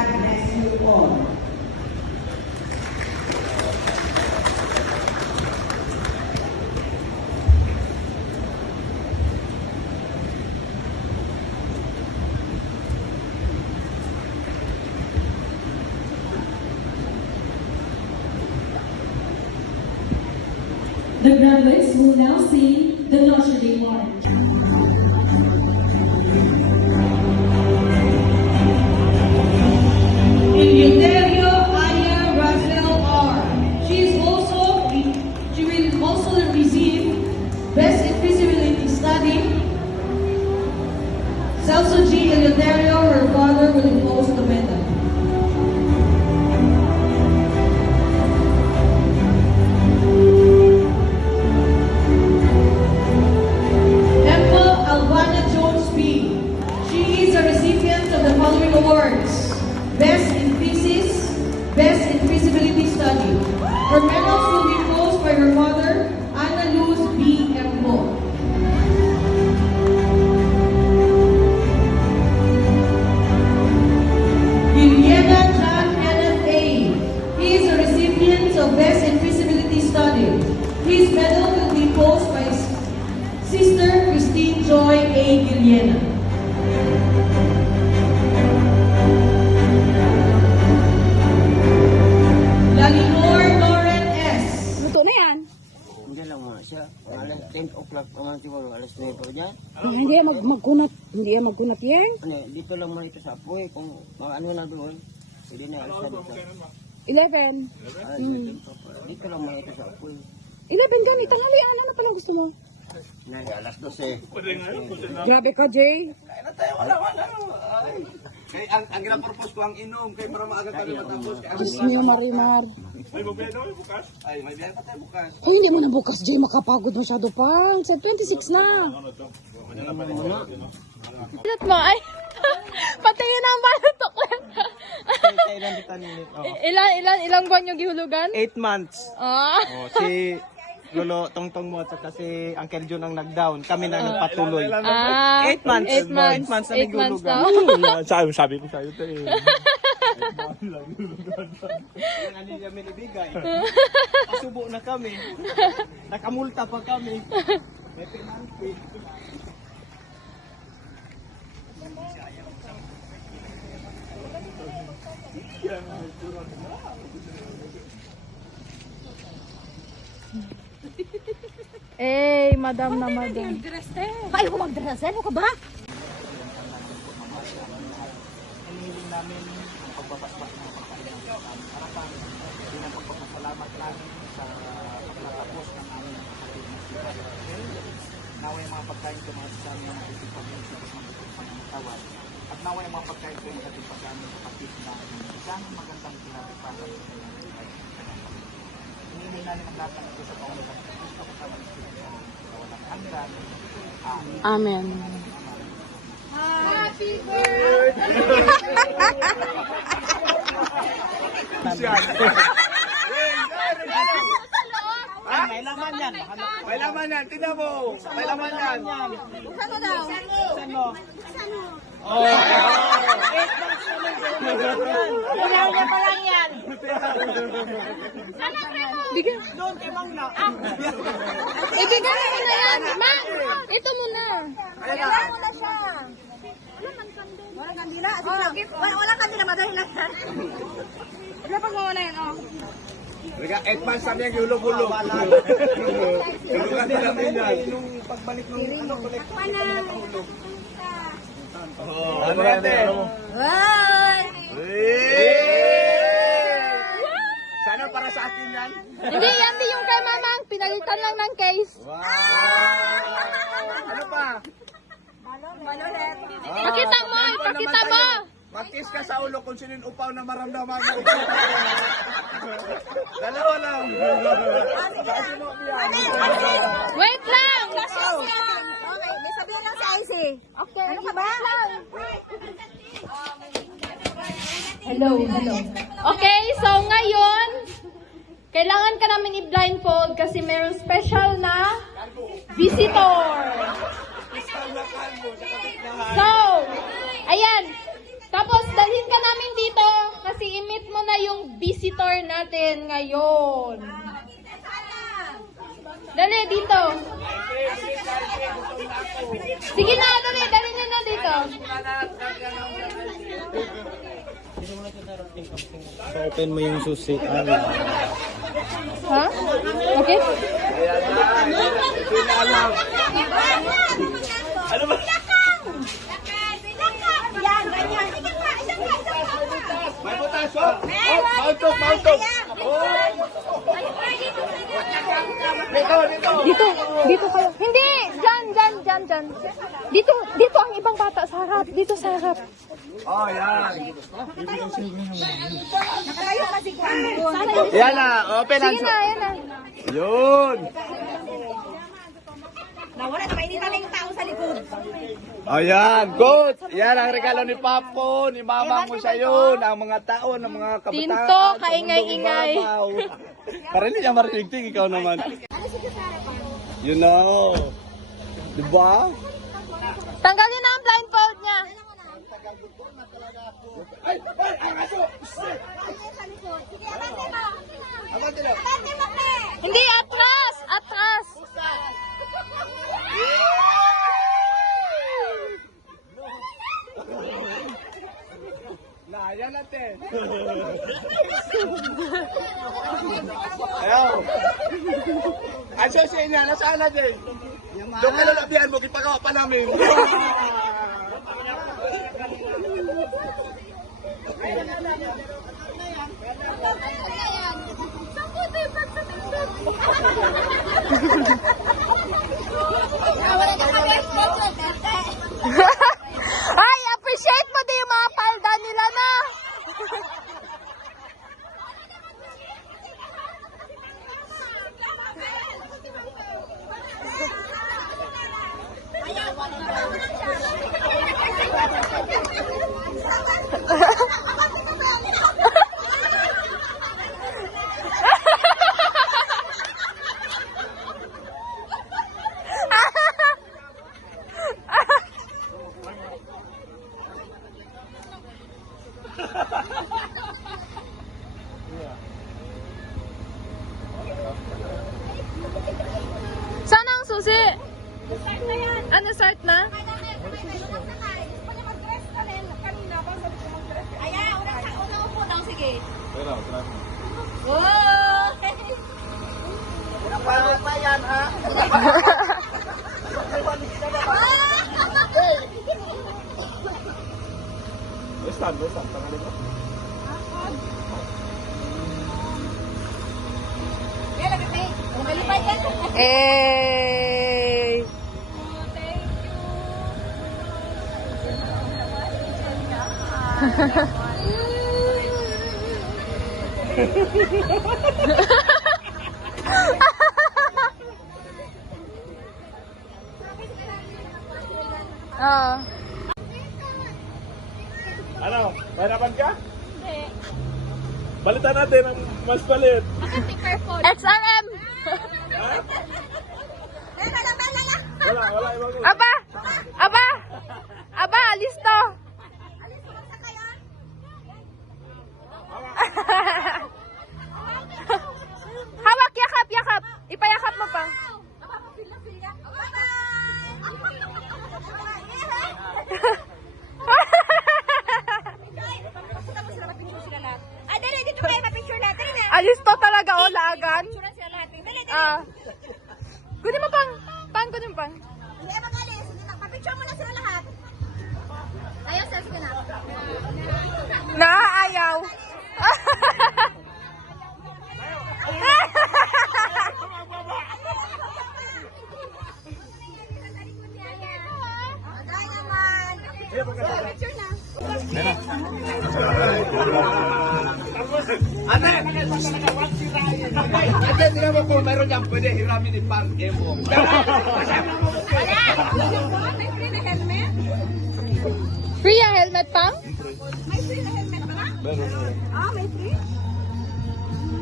God bless you all. The graduates will now sing the Notre Dame March. Eleuterio Aya Razel R. She will also receive Best in Feasibility Study. Celso G. Eleuterio, her father, will enclose the medal. Emma Alvana Jones B. She is a recipient of the following awards: Best in Thesis, Best in Feasibility Study. Her medals will be enclosed by her mother, Ana Luz B. Embo. Juliana John Kenneth A. He is a recipient of Best in Feasibility Study. His medal will be enclosed by Sister Christine Joy A. Guiliena. Lalinor Lauren S. Luto na yan. Hindi lang mga siya. Alas 10 o'clock naman siguro. Alas 9 pa dyan. Hindi yan magkunat. Hindi yan magkunat yan. Ano, dito lang muna ito sa apoy. Kung ano na doon. Hindi na alas na dito. 11. Alas 11 pa pa. Dito lang muna ito sa apoy. 11 gani. Tanghalian. Ano palang gusto mo? Alas 12. Grabe ka, Jay. Kay ang ginapropose ko ang inom kay para maaga kami matapos. Diyos mio, Marimar. Ay, may biyahe pa tayo bukas. Ay, hindi mo na bukas, Jay. Makapagod masyado pa. 26 na. Pilot mo, ay. Patingin ang balatok lang. Ilang buwan yung gihulugan? 8 months. Ah. Oh, si Lolo Tongtong mo at saka si Uncle Jun ang nag-down. Kami na nagpatuloy. 8 months. 8 months. 8 months na 8 months naghulugan. daw. Sabi ko sa'yo ito eh. Yung ano kami nabigay. Pasubo na kami. Nakamulta pa kami. May penalty. Eh, madam na madam. Ay, ako magdrasa. Ano ka ba? Hinihiling namin ang pagbabasbas ng pagkain ng harapan bilang pagpapasalamat namin sa pagtatapos ng aming kapatid na si Brother Rafael. Naway ang mga pagkain ko mga sa amin ang ating pag-iisip ng pagpapatawad. At naway ang mga pagkain ko yung ating pag-amin kapatid na isang magandang pinapagpasan sa kanyang buhay. Hinihiling namin ang lahat ng ito sa Panginoon sa Kristo kasama ng Espiritu Santo sa walang hanggan. Amen. Amen. Happy birthday! May laman yan. May laman yan, tingnan mo. May laman yan. Buksan mo daw. Saan mo? Ilan niya pa lang yan. Bigyan. Doon kay Mang na. Ibigay mo na yan. Ma, ito muna. Kailangan mo na siya. Walang kandila. Walang kandila. Madali lang yan. Lapag mo muna yan, oh. 8 months na yung hulog-hulog. Hulugan din namin yan. Nung pagbalik ng ano, balik. Ano natin? Ay! Sana para sa akin yan. Hindi, yan din yung kay mamang. Pinalitan lang ng case. Ano pa? Manolet. Pakita mo, ipakita mo. Mag-kiss ka sa ulo kung sino yung upaw na maramdaman mo. Dalawa lang. Kasi mo yan. Wait lang. Okay, may sabihan lang si Icy. Okay, ano ka ba? Hello. Okay, so ngayon, kailangan ka namin i-blindfold kasi meron special na visitor. So, ayan. Tapos, dalhin ka namin dito visitor natin ngayon. Dali, dito. Sige na, dali nyo na dito. Open mo yung susi. Ha? Okay? Ano ba? Yan, ganyan. Sige pa, isang pa. May butas, oh! Mautok! Dito kayo. Hindi! Diyan. Dito ang ibang bata sa harap. Dito sa harap. Oh, yan. Nakalayo kasi ko ang Yan na, open Sige na, yan na. Yun! Nawala na kainitan na yung tao sa likod. Ayan, good! Yan ang regalo ni Papo, ni Mama mo siya yun, ang mga tao, ang mga kabataan. Tinto, kaingay-ingay. Para hindi niya marinig-ting, ikaw naman. You know. Diba? Tanggalin na ang blindfold niya. Ay, aso! Sige, abante mo. Abante lang. Abante mo, pe. Hindi, atras! Atras! Na, yan natin. Ayaw. Aso siya niya, nasaan natin? Doon ka lalabihan mo, ipagawa pa namin. Ay, appreciate mo din yung mga palda nila na. Sana ang susi? Start na yan. Ano, start na? Ayan, una upo daw, sige. Besan, tangan mo. Yan, lapit. Kung malipad yan. Eh. Ah. Ano? Mahirapan ka? Hindi. Balitan natin ang mas palit. XRM. Wala, ibang mo. Aba! Aba, listo. Hawak, yakap. Ipayakap mo pa. Dito kayo, mapicture natin na. Alisto talaga, o, laagan. Picture sila lahat. Dali. Ah. Kunin mo pang. Kunin mo pang. Hindi, magalis. Papicture mo na sila lahat. Ayaw, selfie ka na. Naaayaw. Agay naman. Picture na. Ate, tingnan mo kung meron niyang pwede hiramin ni Park Emo. May free na helmet? Free ang helmet pang? May free na helmet ba? May free?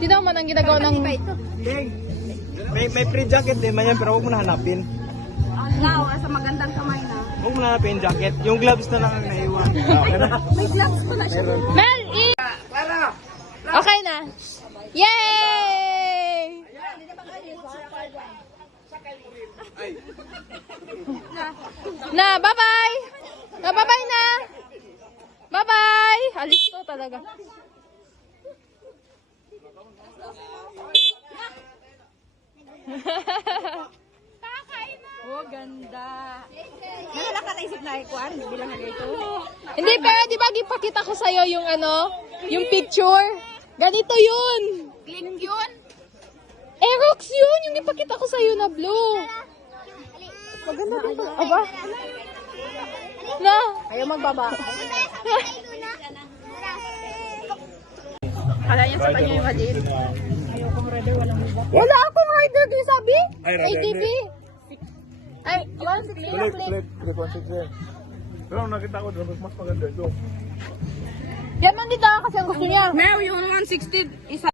Tignan mo man ang ginagawa ng... May free jacket din man yan, pero huwag mo na hanapin. Wow, sa magandang kamay na. Huwag mo na hanapin yung jacket. Yung gloves na lang ang naiwan. May gloves ko na siya. Mel, Okay na. Yay! Na, bye-bye! Na, bye-bye na! Bye-bye! Alis to talaga. Oh, ganda. Wala ka naisip na ikuan bilang ganito. Hindi, pero di ba ipakita ko sa'yo yung ano? Yung picture? Ganito yun! Click yun. Aerox yun! Yung ipakita ko sa'yo na blue. Maganda dito. Aba? Na? Ayaw magbaba. Kala niya sa kanya yung maliit. Wala akong rider din sabi. Ay, rider ATV. Ay, 160 na plate. 160. Pero nakita ko doon, mas maganda ito. Yan man dito kasi ang gusto niya. Now, yung 160 isa